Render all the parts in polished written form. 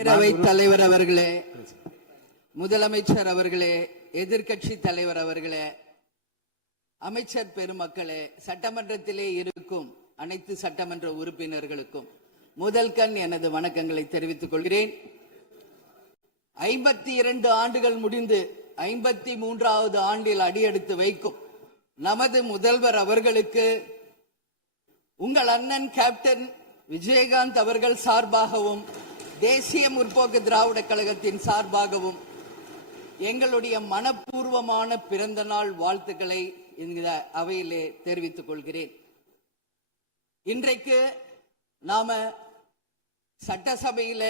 பேரவைத் தலைவர் அவர்களே, முதலமைச்சர் அவர்களே, எதிர்க்கட்சி தலைவர் அவர்களே, அமைச்சர் பெருமக்களே, சட்டமன்றத்திலே இருக்கும் அனைத்து சட்டமன்ற உறுப்பினர்களுக்கும் முதல் கண் எனது வணக்கங்களை தெரிவித்துக் கொள்கிறேன். 52 ஆண்டுகள் முடிந்து 53வது ஆண்டில் அடியெடுத்து வைக்கும் நமது முதல்வர் அவர்களுக்கு உங்கள் அண்ணன் கேப்டன் விஜயகாந்த் அவர்கள் சார்பாகவும் தேசிய முற்போக்கு திராவிட கழகத்தின் சார்பாகவும் எங்களுடைய மனப்பூர்வமான பிறந்த நாள் வாழ்த்துக்களை இந்த அவையிலே தெரிவித்துக் கொள்கிறேன். இன்றைக்கு நாம சட்டசபையில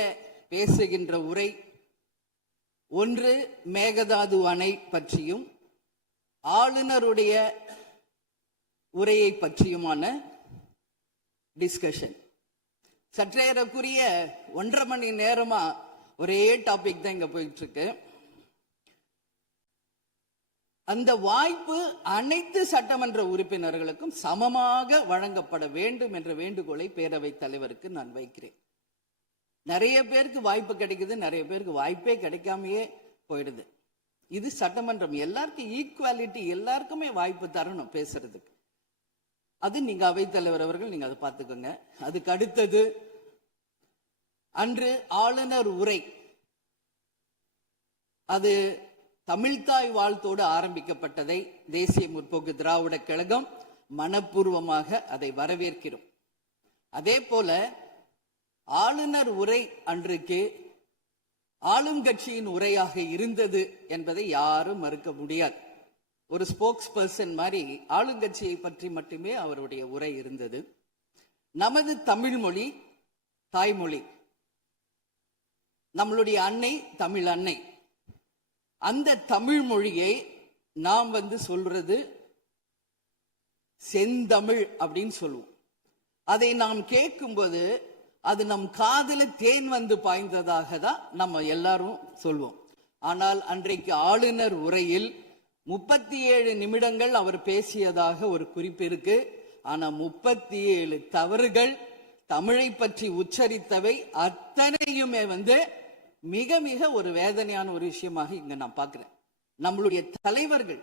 பேசுகின்ற உரை ஒன்று மேகதாது அணை பற்றியும் ஆளுநருடைய உரையை பற்றியுமான டிஸ்கஷன். சற்றேறக்குரிய 1.5 மணி நேரமா ஒரே டாபிக் தான் இங்க போயிட்டு இருக்கு. அந்த வாய்ப்பு அனைத்து சட்டமன்ற உறுப்பினர்களுக்கும் சமமாக வழங்கப்பட வேண்டும் என்ற வேண்டுகோளை பேரவைத் தலைவருக்கு நான் வைக்கிறேன். நிறைய பேருக்கு வாய்ப்பு கிடைக்குது, நிறைய பேருக்கு வாய்ப்பே கிடைக்காமையே போயிடுது. இது சட்டமன்றம், எல்லாருக்கும் ஈக்குவாலிட்டி, எல்லாருக்குமே வாய்ப்பு தரணும் பேசுறதுக்கு. அது நீங்க அவைத்தலைவர் அவர்கள் நீங்க அதை பார்த்துக்கோங்க. அதுக்கு அடுத்தது அன்று ஆளுநர் உரை, அது தமிழ்தாய் வாழ்த்தோடு ஆரம்பிக்கப்பட்டதை தேசிய முற்போக்கு திராவிட கழகம் மனப்பூர்வமாக அதை வரவேற்கிறோம். அதே போல ஆளுநர் உரை அன்றைக்கு ஆளும் கட்சியின் உரையாக இருந்தது என்பதை யாரும் மறுக்க முடியாது. ஒரு ஸ்போக்ஸ் பர்சன் மாதிரி ஆளுங்கட்சியை பற்றி மட்டுமே அவருடைய உரை இருந்தது. நமது தமிழ் மொழி தாய்மொழி, நம்மளுடைய அன்னை தமிழ் அன்னை. அந்த தமிழ் மொழியை நாம் சொல்றது செந்தமிழ் அப்படின்னு சொல்லுவோம். அதை நாம் கேட்கும்போது அது நம் காதல தேன் பாய்ந்ததாக தான் நம்ம எல்லாரும் சொல்வோம். ஆனால் அன்றைக்கு ஆளுநர் உரையில் 37 நிமிடங்கள் அவர் பேசியதாக ஒரு குறிப்பு இருக்கு. ஆனா 37 தவறுகள், தமிழை பற்றி உச்சரித்தவை அத்தனையுமே மிக மிக ஒரு வேதனையான ஒரு விஷயமாக இங்க நான் பார்க்கிறேன். நம்மளுடைய தலைவர்கள்,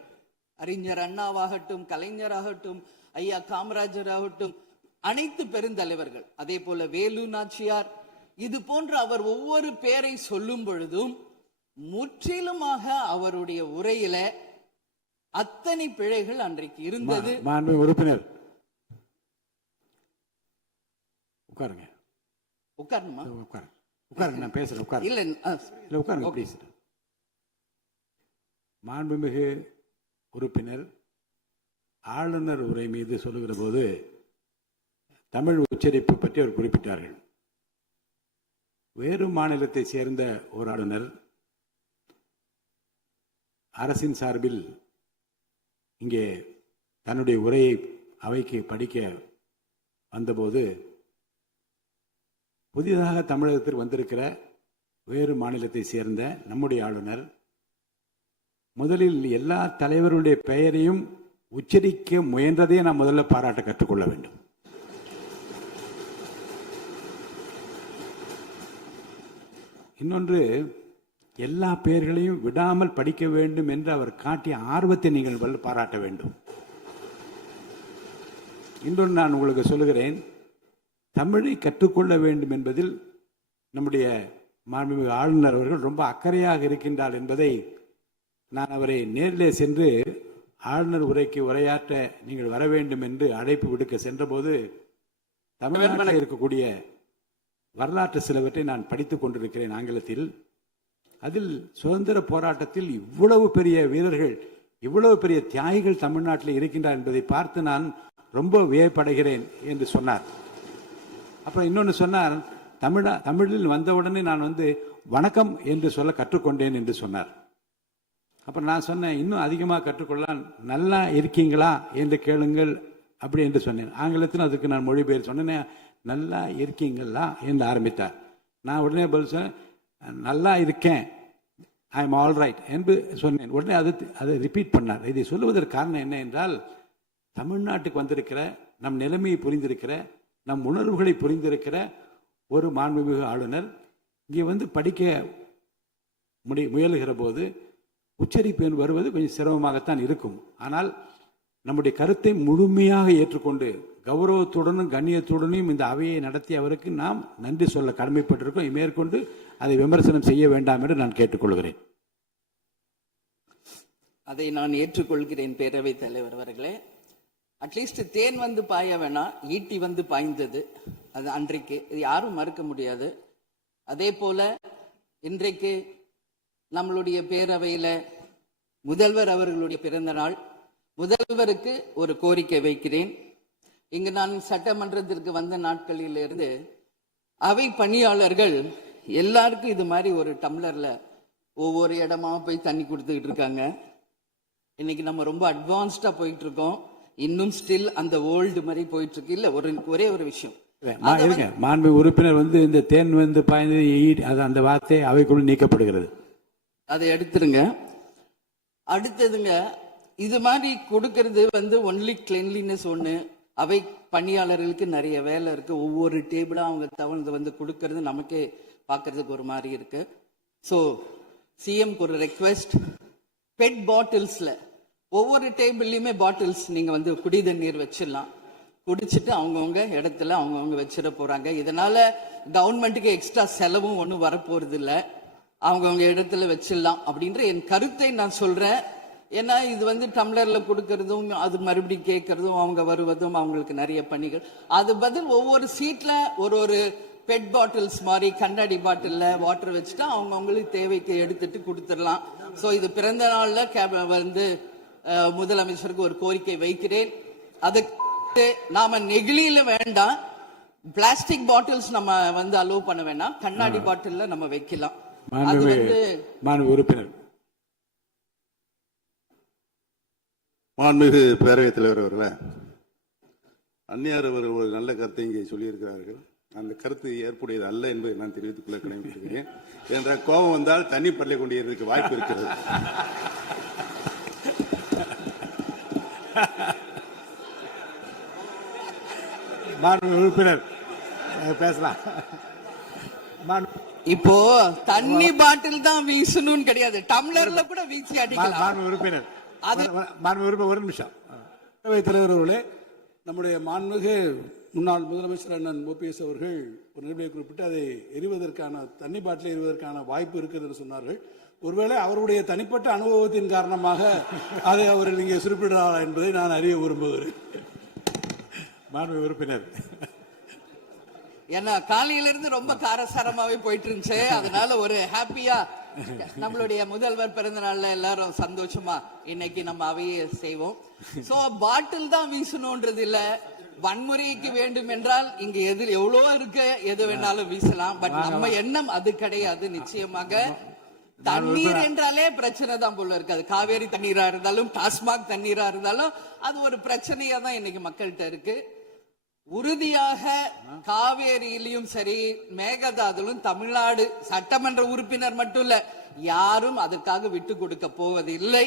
அறிஞர் அண்ணாவாகட்டும், கலைஞராகட்டும், ஐயா காமராஜர் ஆகட்டும், அனைத்து பெருந்தலைவர்கள், அதே போல வேலு நாச்சியார், இது போன்ற அவர் ஒவ்வொரு பேரை சொல்லும் பொழுதும் முற்றிலுமாக அவருடைய உரையில அத்தனை பிழைகள் அன்றைக்கு இருந்தது. உறுப்பினர் உட்காருங்க. உட்காரணுமா? உட்காருங்க, நான் பேசுறேன். உட்காரு. இல்ல உட்காருங்க ப்ளீஸ். மாண்புமிகு உறுப்பினர் ஆளுநர் உரை மீது சொல்லுகிற போது தமிழ் உச்சரிப்பு பற்றி அவர் குறிப்பிட்டார்கள். வேறு மாநிலத்தை சேர்ந்த ஒரு ஆளுநர் அரசின் சார்பில் இங்கே தன்னுடைய உரையை அவைக்கு படிக்க வந்தபோது புதிதாக தமிழகத்தில் வந்திருக்கிற வேறு மாநிலத்தை சேர்ந்த நம்முடைய ஆளுநர் முதலில் எல்லா தலைவருடைய பெயரையும் உச்சரிக்க முயன்றதை நாம் முதல்ல பாராட்ட கற்றுக்கொள்ள வேண்டும். இன்னொன்று, எல்லா பெயர்களையும் விடாமல் படிக்க வேண்டும் என்று அவர் காட்டிய ஆர்வத்தை நீங்கள் பாராட்ட வேண்டும். இன்னொன்று நான் உங்களுக்கு சொல்லுகிறேன், தமிழை கற்றுக்கொள்ள வேண்டும் என்பதில் நம்முடைய மாண்புமிகு ஆளுநர் அவர்கள் ரொம்ப அக்கறையாக இருக்கின்றார் என்பதை நான் அவரை நேரிலே சென்று ஆளுநர் உரைக்கு உரையாற்ற நீங்கள் வர வேண்டும் என்று அழைப்பு விடுக்க சென்றபோது தமிழ்நாட்டில் இருக்கக்கூடிய வரலாற்று சிலவற்றை நான் படித்துக் கொண்டிருக்கிறேன் ஆங்கிலத்தில். அதில் சுதந்திர போராட்டத்தில் இவ்வளவு பெரிய வீரர்கள், இவ்வளவு பெரிய தியாகிகள் தமிழ்நாட்டில் இருக்கின்றார் என்பதை பார்த்து நான் ரொம்ப வியப்படைகிறேன் என்று சொன்னார். அப்புறம் இன்னொன்று சொன்னார், தமிழில் வந்தவுடனே நான் வணக்கம் என்று சொல்ல கற்றுக்கொண்டேன் என்று சொன்னார். அப்புறம் நான் சொன்னேன், இன்னும் அதிகமாக கற்றுக்கொள்ளலாம், நல்லா இருக்கீங்களா என்று கேளுங்கள் அப்படி என்று சொன்னேன். ஆங்கிலத்தில் அதுக்கு நான் மொழிபெயர் சொன்னேன், நல்லா இருக்கீங்களா என்று ஆரம்பித்தார். நான் உடனே பதில் சொன்னேன், நல்லா இருக்கேன், ஐ எம் ஆல் ரைட் என்று சொன்னேன். உடனே அதை ரிப்பீட் பண்ணார். இதை சொல்லுவதற்கு காரணம் என்ன என்றால், தமிழ்நாட்டுக்கு வந்திருக்கிற, நம் நிலைமையை புரிந்திருக்கிற, நம் உணர்வுகளை புரிந்திருக்கிற ஒரு மாண்புமிகு ஆளுநர் இங்கே வந்து படிக்க முயலுகிற போது உச்சரிப்பு வருவது கொஞ்சம் சிரமமாகத்தான் இருக்கும். ஆனால் நம்முடைய கருத்தை முழுமையாக ஏற்றுக்கொண்டு கௌரவத்துடனும் கண்ணியத்துடனும் இந்த அவையை நடத்திய அவருக்கு நாம் நன்றி சொல்ல கடமைப்பட்டிருக்கோம். மேற்கொண்டு அதை விமர்சனம் செய்ய வேண்டாம் என்று நான் கேட்டுக்கொள்கிறேன். அதை நான் ஏற்றுக்கொள்கிறேன் பேரவைத் தலைவர் அவர்களே. அட்லீஸ்ட் தேன் வந்து பாய வேணாம், ஈட்டி வந்து பாய்ந்தது அது அன்றைக்கு, இது யாரும் மறுக்க முடியாது. அதே போல இன்றைக்கு நம்மளுடைய பேரவையில முதல்வர் அவர்களுடைய பிறந்த நாள். முதல்வருக்கு ஒரு கோரிக்கை வைக்கிறேன். இங்கு நான் சட்டமன்றத்திற்கு வந்த நாட்களில் இருந்து அவை பணியாளர்கள் எல்லாருக்கும் இது மாதிரி ஒரு டம்ளர்ல ஒவ்வொரு இடமா போய் தண்ணி கொடுத்துக்கிட்டு இருக்காங்க. இன்னைக்கு நம்ம ரொம்ப அட்வான்ஸ்டா போயிட்டு இருக்கோம். இன்னும் ஸ்டில் அந்த ஓல்டு மாதிரி போயிட்டு இருக்கு. இல்ல ஒரே ஒரு விஷயம், மாண்பு உறுப்பினர் வந்து இந்த தேன் வந்து பாய்ந்து அந்த வார்த்தை அவைக்குள் நீக்கப்படுகிறது. அதை எடுத்துருங்க. அடுத்ததுங்க, இது மாதிரி கொடுக்கறது வந்து ஒன்லி கிளீன்லினஸ் ஒண்ணு. அவை பணியாளர்களுக்கு நிறைய வேலை இருக்கு. ஒவ்வொரு டேபிளா அவங்க தவழ்ந்து வந்து கொடுக்கறது நமக்கே பார்க்கறதுக்கு ஒரு மாதிரி இருக்கு. ஸோ சிஎம்க்கு ஒரு ரெக்வெஸ்ட், பெட் பாட்டில்ஸ்ல ஒவ்வொரு டேபிள்லயுமே பாட்டில்ஸ் நீங்க வந்து குடி தண்ணீர் வச்சிடலாம். குடிச்சிட்டு அவங்கவுங்க இடத்துல அவங்கவுங்க வச்சிட போறாங்க. இதனால கவர்மெண்ட்டுக்கு எக்ஸ்ட்ரா செலவும் ஒன்றும் வரப்போறது இல்லை. அவங்கவுங்க இடத்துல வச்சிடலாம் அப்படின்ற என் கருத்தை நான் சொல்றேன். ஏன்னா இது வந்து டம்ளர்ல கொடுக்கறதும் அது மறுபடியும் கேட்கறதும் அவங்க வருவதும் அவங்களுக்கு நிறைய பணிகள். அது பதில் ஒவ்வொரு சீட்ல ஒரு பெட் பாட்டில்ஸ் மாதிரி கண்ணாடி பாட்டில்ல வாட்டர் வச்சுட்டா அவங்களுக்கு தேவைக்கு எடுத்துட்டு கொடுத்துடலாம். ஸோ இது பிறந்த நாள்ல வந்து முதலமைச்சருக்கு ஒரு கோரிக்கை வைக்கிறேன். அதுக்கு நாம நெகிழியில வேண்டாம், பிளாஸ்டிக் பாட்டில்ஸ் நம்ம வந்து அலோவ் பண்ண வேண்டாம், கண்ணாடி பாட்டில்ல நம்ம வைக்கலாம். உறுப்பினர் மாண்புமிகு பேரவைத் தலைவர் அவர்களே, அந்நியார் அவர்கள் ஒரு நல்ல கருத்தை இங்கே சொல்லியிருக்கிறார்கள். அந்த கருத்து ஏற்புடையது அல்ல என்பதை நான் தெரிவித்துக் கொள்ள கடமைப்பட்டிருக்கிறேன். என்ற கோபம் வந்தால் தண்ணி பள்ளி கொண்டு ஏறதுக்கு வாய்ப்பு இருக்கிறது. உறுப்பினர் பேசலாம். இப்போ தண்ணி பாட்டில் தான் வீசணும்னு கிடையாது, டம்ளர்ல கூட வீசி அடிக்கலாம். உறுப்பினர் ஒரு நிமிஷம். தலைவர் அவர்களே, நம்முடைய மாண்புமிகு முன்னாள் முதலமைச்சர் அண்ணன் ஓபிஎஸ் அவர்கள் ஒரு நிலையை குறிப்பிட்டு அதை எரிவதற்கான தண்ணி பாட்டில் எரிவதற்கான வாய்ப்பு இருக்கிறது சொன்னார்கள். ஒருவேளை அவருடைய தனிப்பட்ட அனுபவத்தின் காரணமாக அதை அவர் நீங்க குறிப்பிடுறாரா என்பதை நான் அறிய விரும்புகிறேன். மாண்புமிகு உறுப்பினர், ஏன்னா காலையில இருந்து ரொம்ப காரசாரமாவே போயிட்டு இருந்துச்சு. அதனால ஒரு ஹாப்பியா நம்மளுடைய முதல்வர் பிறந்த நாள்ல எல்லாரும் சந்தோஷமா இன்னைக்கு நம்ம அவையை செய்வோம். சோ பாட்டில் தான் வீசணும்ன்றது இல்ல, வன்முறைக்கு வேண்டும் என்றால் இங்க எவ்வளவோ இருக்கு, எது வேணாலும் வீசலாம். பட் நம்ம எண்ணம் அது கிடையாது. நிச்சயமாக தண்ணீர் என்றாலே பிரச்சனை தான் போல இருக்கு. அது காவேரி தண்ணீரா இருந்தாலும் டாஸ்மாக் தண்ணீரா இருந்தாலும் அது ஒரு பிரச்சனையா தான் இன்னைக்கு மக்கள்கிட்ட இருக்கு. உறுதியாக காவேரியிலும் சரி மேகதாதுலும் தமிழ்நாடு சட்டமன்ற உறுப்பினர் மட்டும் இல்ல, யாரும் அதற்காக விட்டு கொடுக்க போவதில்லை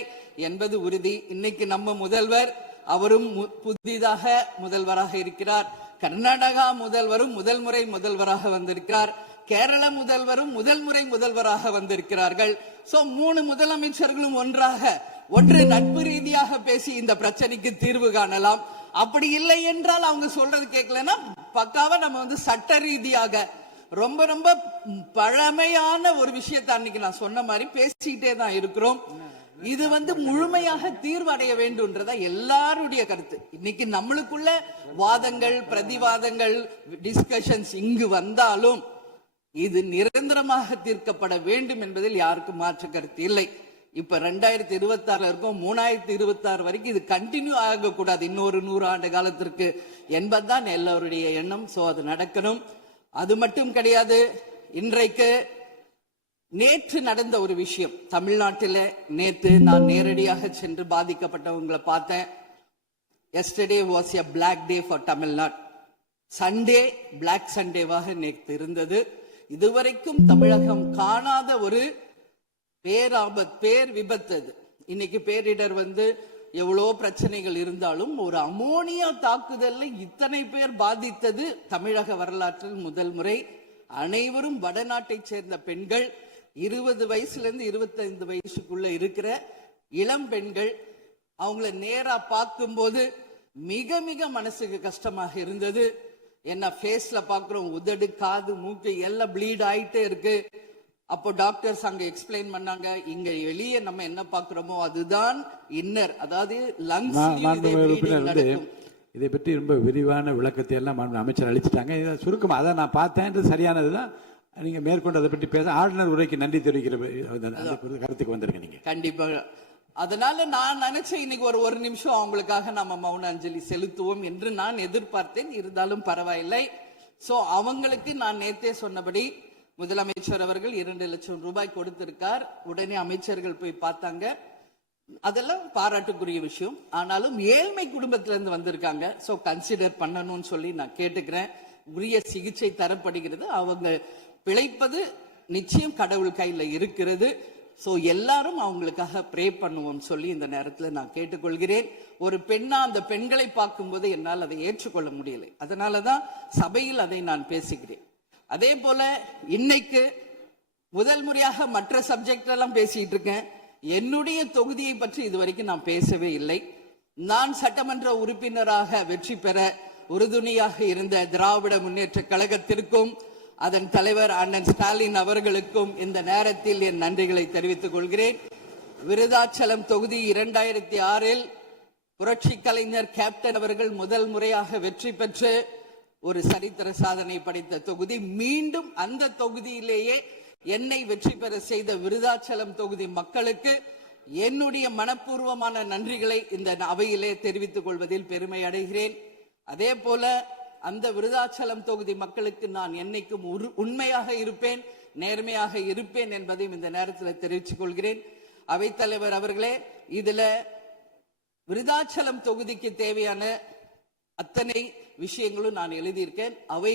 என்பது உறுதி. இன்னைக்கு நம்ம முதல்வர் அவரும் புதிதாக முதல்வராக இருக்கிறார். கர்நாடகா முதல்வரும் முதல் முறை முதல்வராக வந்திருக்கிறார். கேரள முதல்வரும் முதல் முறை முதல்வராக வந்திருக்கிறார்கள். சோ 3 முதலமைச்சர்களும் ஒன்று நட்பு ரீதியாக பேசி இந்த பிரச்சனைக்கு தீர்வு காணலாம். அப்படி இல்லை என்றால் அவங்க சொல்றது கேட்கலன்னா பக்காவா நம்ம வந்து சட்ட ரீதியாக ரொம்ப ரொம்ப பழமையான ஒரு விஷயத்தை அன்னைக்கு நான் சொன்ன மாதிரி பேசிக்கிட்டே தான் இருக்கிறோம். இது வந்து முழுமையாக தீர்வு அடைய வேண்டும்ன்றதா எல்லாருடைய கருத்து. இன்னைக்கு நம்மளுக்குள்ள வாதங்கள் பிரதிவாதங்கள் டிஸ்கஷன்ஸ் இங்கு வந்தாலும் இது நிரந்தரமாக தீர்க்கப்பட வேண்டும் என்பதில் யாருக்கும் மாற்று கருத்து இல்லை. இப்ப 2026 இருக்கும், 3026 வரைக்கும் இது கண்டினியூ ஆகக்கூடாது, இன்னொரு 100 ஆண்டு காலத்திற்கு என்பதுதான் எல்லோருடைய எண்ணம். சோ அது நடக்கணும். அது மட்டும் கிடையாது, இன்றைக்கு நேற்று நடந்த ஒரு விஷயம் தமிழ்நாட்டில். நேற்று நான் நேரடியாக சென்று பாதிக்கப்பட்டவங்களை பார்த்தேன். Yesterday was a black day for Tamil Nadu. Sunday black சண்டேவாக நேற்று இருந்தது. இதுவரைக்கும் தமிழகம் காணாத ஒரு பேர் விபத்து அது. இன்னைக்கு பேரிடர் வந்து எவ்வளோ பிரச்சனைகள் இருந்தாலும் ஒரு அமோனியா தாக்குதல்ல இத்தனை பேர் பாதித்தது தமிழக வரலாற்றில் முதல் முறை. அனைவரும் வடநாட்டைச் சேர்ந்த பெண்கள், 20 வயசுல இருந்து 25 வயசுக்குள்ள இருக்கிற இளம் பெண்கள். அவங்கள நேரா பார்க்கும்போது மிக மிக மனசுக்கு கஷ்டமாக இருந்தது. என்ன ஃபேஸ்ல பாக்குறோம், உதடு, காது, மூக்கு எல்லாம் ப்ளீட் ஆயிட்டே இருக்கு. அப்போ டாக்டர்ஸ் அங்க எக்ஸ்பிளைன் பண்ணாங்க, இங்க வெளியே நம்ம என்ன பாக்குறோமோ அதுதான் இன்னர், அதாவது லங்ஸ். இதை பற்றி ரொம்ப விரிவான விளக்கத்தை எல்லாம் அமைச்சர் அளிச்சுட்டாங்க. இதை சுருக்கமா அதை நான் பார்த்தேன், சரியானதுதான். நீங்க மேற்கொண்டு அதை பற்றி பேச ஆளுநர் உரைக்கு நன்றி தெரிவிக்கிற கருத்துக்கு வந்துருங்க நீங்க. கண்டிப்பாக. அதனால நான் நினைச்சேன் இன்னைக்கு ஒரு நிமிஷம் அவங்களுக்காக நம்ம மௌன அஞ்சலி செலுத்துவோம் என்று நான் எதிர்பார்த்தேன். இருந்தாலும் பரவாயில்லை. சோ அவங்களுக்கு நான் நேத்தே சொன்னபடி முதலமைச்சர் அவர்கள் 2 லட்சம் ரூபாய் கொடுத்திருக்கார். உடனே அமைச்சர்கள் போய் பார்த்தாங்க. அதெல்லாம் பாராட்டுக்குரிய விஷயம். ஆனாலும் ஏழ்மை குடும்பத்தில இருந்து வந்திருக்காங்க. சோ கன்சிடர் பண்ணணும்னு சொல்லி நான் கேட்டுக்கிறேன். உரிய சிகிச்சை தரப்படுகிறது. அவங்க பிழைப்பது நிச்சயம் கடவுள் கையில இருக்கிறது. சோ எல்லாரும் அவங்களுக்காக ப்ரே பண்ணுவோம் சொல்லி இந்த நேரத்தில் நான் கேட்டுக்கொள்கிறேன். ஒரு பெண்ணா அந்த பெண்களை பார்க்கும்போது என்னால் அதை ஏற்றுக்கொள்ள முடியலை. அதனாலதான் சபையில் அதை நான் பேசுகிறேன். அதே போல இன்னைக்கு முதல் முறையாக மற்ற சப்ஜெக்ட் எல்லாம் பேசிட்டு இருக்கேன். என்னுடைய தொகுதியை பற்றி இதுவரைக்கும் நான் பேசவே இல்லை. நான் சட்டமன்ற உறுப்பினராக வெற்றி பெற உறுதுணையாக இருந்த திராவிட முன்னேற்ற கழகத்திற்கும் அதன் தலைவர் அண்ணன் ஸ்டாலின் அவர்களுக்கும் இந்த நேரத்தில் என் நன்றிகளை தெரிவித்துக் கொள்கிறேன். விருதாச்சலம் தொகுதி 2006 புரட்சி கலைஞர் கேப்டன் அவர்கள் முதல் முறையாக வெற்றி பெற்று ஒரு சரித்திர சாதனை படைத்த தொகுதி. மீண்டும் அந்த தொகுதியிலேயே என்னை வெற்றி பெற செய்த விருதாச்சலம் தொகுதி மக்களுக்கு என்னுடைய மனப்பூர்வமான நன்றிகளை இந்த அவையிலே தெரிவித்துக் கொள்வதில் பெருமை அடைகிறேன். அதே போல அந்த விருதாச்சலம் தொகுதி மக்களுக்கு நான் என்னைக்கும் உண்மையாக இருப்பேன், நேர்மையாக இருப்பேன் என்பதையும் இந்த நேரத்தில் தெரிவித்துக் கொள்கிறேன். அவைத்தலைவர் அவர்களே, இதுல விருதாச்சலம் தொகுதிக்கு தேவையான அத்தனை விஷயங்களும் நான் எழுதியிருக்கேன். அவை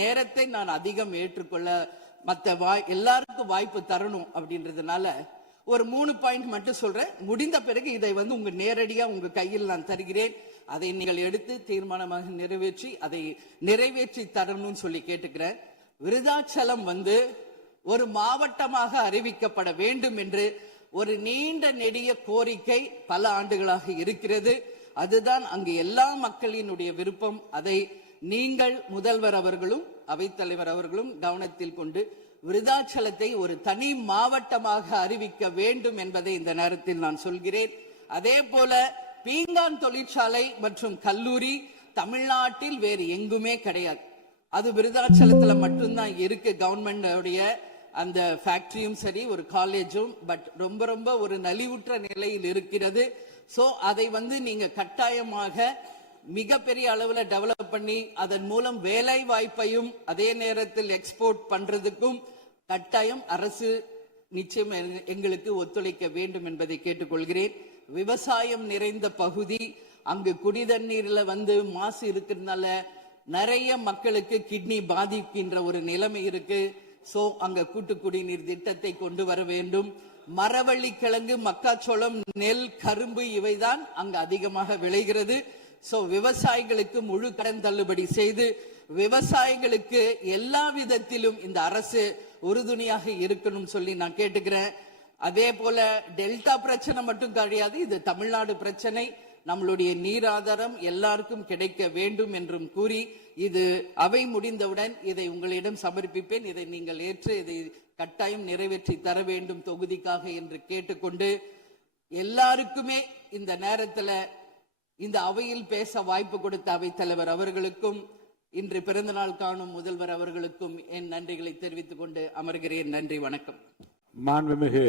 நேரத்தை நான் அதிகம் ஏற்றுக்கொள்ள எல்லாருக்கும் வாய்ப்பு தரணும் அப்படின்றதுனால ஒரு 3 பாயிண்ட் மட்டும் சொல்றேன். முடிந்த பிறகு இதை உங்க நேரடியா உங்க கையில் நான் தருகிறேன். அதை நீங்கள் எடுத்து தீர்மானமாக நிறைவேற்றி அதை நிறைவேற்றி தரணும்னு சொல்லி கேட்டுக்கிறேன். விருதாச்சலம் ஒரு மாவட்டமாக அறிவிக்கப்பட வேண்டும் என்று ஒரு நீண்ட நெடிய கோரிக்கை பல ஆண்டுகளாக இருக்கிறது. அதுதான் அங்கு எல்லா மக்களினுடைய விருப்பம். அதை நீங்கள் முதல்வர் அவர்களும் அவைத்தலைவர் அவர்களும் கவனத்தில் கொண்டு விருதாச்சலத்தை ஒரு தனி மாவட்டமாக அறிவிக்க வேண்டும் என்பதை இந்த நேரத்தில் நான் சொல்கிறேன். அதே போல பீங்கான் தொழிற்சாலை மற்றும் கல்லூரி தமிழ்நாட்டில் வேறு எங்குமே கிடையாது. அது விருதாச்சலத்துல மட்டும்தான் இருக்கு. கவர்மெண்ட் அந்த ஃபேக்டரியும் சரி, ஒரு காலேஜும், பட் ரொம்ப ரொம்ப ஒரு நலிவுற்ற நிலையில் இருக்கிறது. சோ அதை நீங்க கட்டாயமாக மிகப்பெரிய அளவுல டெவலப் பண்ணி அதன் மூலம் வேலை வாய்ப்பையும் அதே நேரத்தில் எக்ஸ்போர்ட் பண்றதுக்கும் கட்டாயம் அரசு நிச்சயம் எங்களுக்கு ஒத்துழைக்க வேண்டும் என்பதை கேட்டுக்கொள்கிறேன். விவசாயம் நிறைந்த பகுதி, அங்கு குடிதண்ணீர்ல மாசு இருக்கிறதுனால நிறைய மக்களுக்கு கிட்னி பாதிக்கின்ற ஒரு நிலைமை இருக்கு. சோ அங்க கூட்டு குடிநீர் திட்டத்தை கொண்டு வர வேண்டும். மரவள்ளி கிழங்கு, மக்காச்சோளம், நெல், கரும்பு இவைதான் அங்கு அதிகமாக விளைகிறது. சோ விவசாயிகளுக்கு முழு கடன் தள்ளுபடி செய்து விவசாயிகளுக்கு எல்லா விதத்திலும் இந்த அரசு உறுதுணையாக இருக்கணும் சொல்லி நான் கேட்டுக்கிறேன். அதே போல டெல்டா பிரச்சனை மட்டும் கிடையாது, இது தமிழ்நாடு பிரச்சனை. நம்மளுடைய நீர் ஆதாரம் எல்லாருக்கும் கிடைக்க வேண்டும் என்றும் கூறி இது அவை முடிந்தவுடன் இதை உங்களிடம் சமர்ப்பிப்பேன். இதை நீங்கள் ஏற்று இதை கட்டாயம் நிறைவேற்றி தர வேண்டும் தொகுதிக்காக என்று கேட்டுக்கொண்டு, எல்லாருக்குமே இந்த நேரத்தில் இந்த அவையில் பேச வாய்ப்பு கொடுத்த அவைத்தலைவர் அவர்களுக்கும் இன்று பிறந்தநாள் காணும் முதல்வர் அவர்களுக்கும் என் நன்றிகளை தெரிவித்துக் கொண்டு அமர்கிறேன். நன்றி, வணக்கம். மாண்புமிகு